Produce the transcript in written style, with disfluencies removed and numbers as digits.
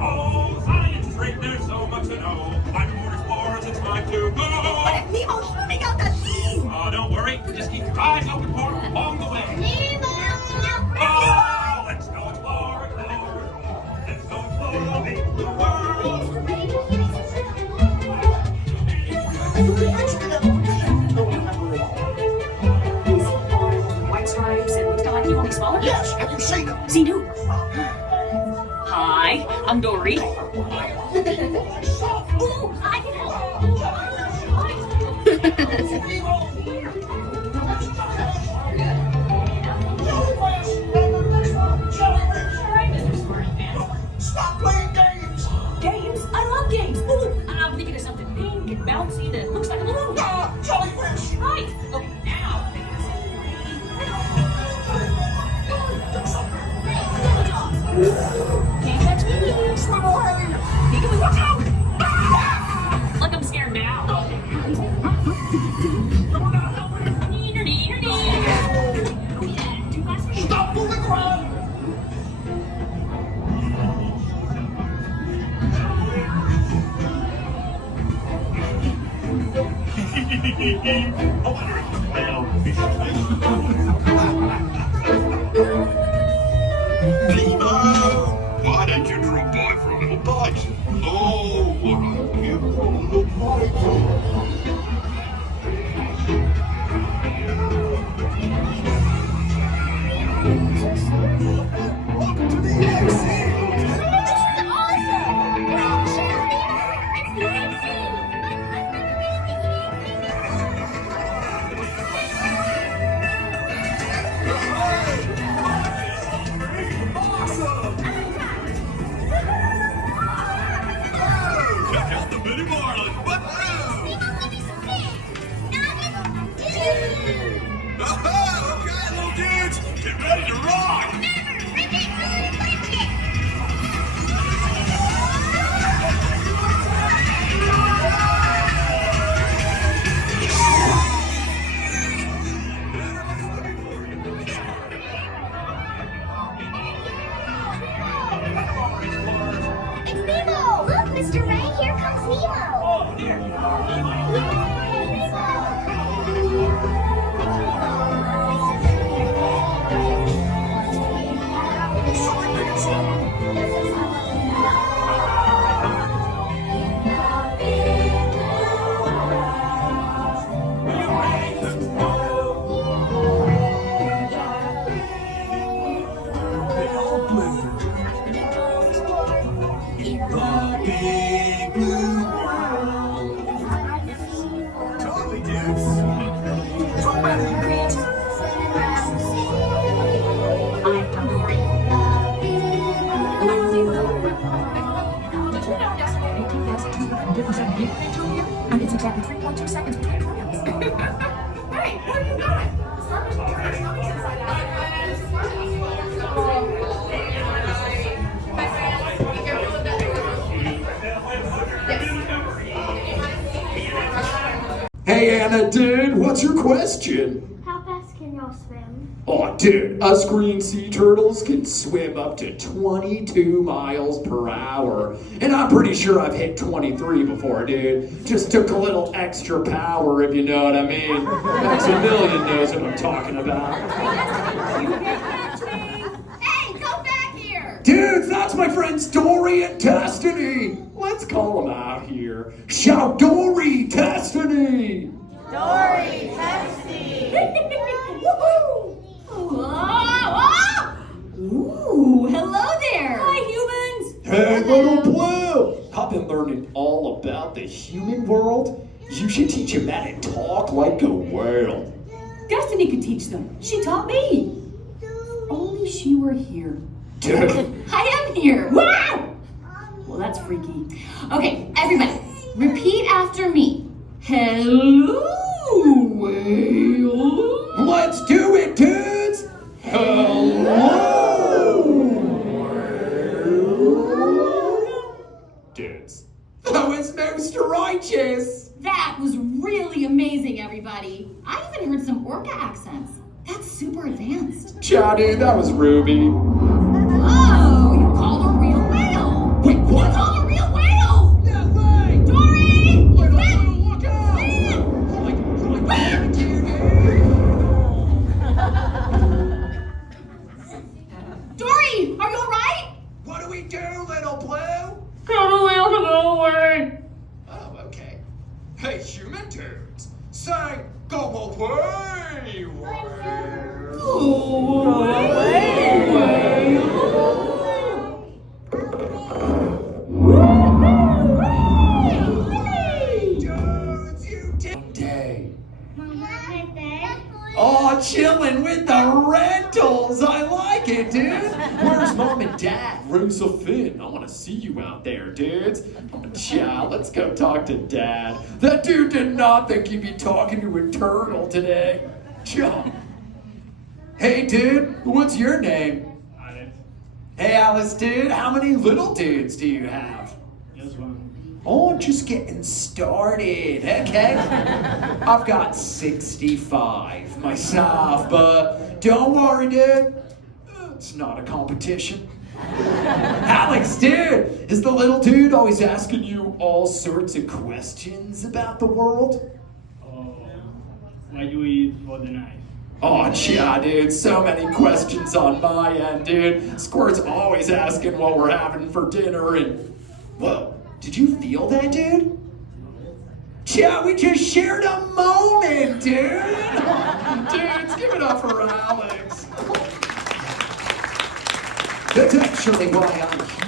Oh, science is great, there's so much to know. I'm reporter sports, it's time to go. What if Nemo's swimming out the sea? Oh, don't worry, just keep your eyes open for him along the way. Nemo! Oh, let's go explore. Let's go explore the world. White stripes and looks like you only smaller? Yes, have you seen him? See you. Hi, I'm Dory. Ooh, I can help. Stop playing games! Games? I love games. Ooh, I'm thinking of something pink and bouncy that looks like a balloon. Ah, jellyfish! Right. Okay, now. Can't catch me. Swim away! Peekaboo, watch out. Look, I'm scared now. Too fast for you. Stop moving around! I wonder if the clownfish Nemo! Why don't you drop by for a little bite? Oh, what a beautiful little bite! Welcome to the EXC! This is awesome! We're all cheering! It's the EXC! Check out the mini Marlin! What now? Okay, little dudes, get ready to rock! It's Nemo! Look, Mr. Ray, here comes Nemo! Oh, here you are, Nemo! Big blue world. Totally, dudes! Talk about it, great! I'm Dory. Did you know yesterday 18,257 people into a year? And it's exactly 3.2 seconds between pronouns. Hey, what are you doing? Hey Anna, dude, what's your question? How fast can y'all swim? Oh, dude, us green sea turtles can swim up to 22 miles per hour. And I'm pretty sure I've hit 23 before, dude. Just took a little extra power, if you know what I mean. Maximilian knows what I'm talking about. Hey, come back here! Dudes, that's my friends Dory and Destiny. Let's call them out here. Shout Dory, Destiny! Dory, Tessie! Woohoo! Ooh, hello there! Hi, humans! Hey, little Blue! I've been learning all about the human world. You should teach him how to talk like a whale. Destiny could teach them. She taught me. Only she were here. Dude, I am here. Wow! Well, that's freaky. Okay, everybody, repeat after me. Hello, whale. let's do it, dudes! Hello! Dudes, That was most righteous. That was really amazing, everybody. I even heard some orca accents. That's super advanced. Yeah, dude, that was Ruby. Whoa, you called a real whale. Wait, what? You called a real whale. No way! Dory! Look out! Dory, are you alright? What do we do, little blue? Go away. Oh, okay. Hey, human dudes, say go away. Dudes, you did day. Oh, chilling with the rentals. I like it, dude. Where's mom and dad? Where's the Finn? I want to see you out there, dudes. Yeah, let's go talk to dad. That dude did not think he'd be talking to a turtle today. Yeah. Hey, dude, what's your name? Alex, Hey, Alice, dude, how many little dudes do you have? just one. Oh, just getting started, okay? I've got 65 myself, but don't worry, dude. It's not a competition. Alex, dude, is the little dude always asking you all sorts of questions about the world? What you eat for the night? Oh, yeah, dude, so many questions on my end, dude. Squirt's always asking what we're having for dinner and... Whoa, did you feel that, dude? Yeah, we just shared a moment, dude. Dudes, give it up for Alex. That's actually why I'm here.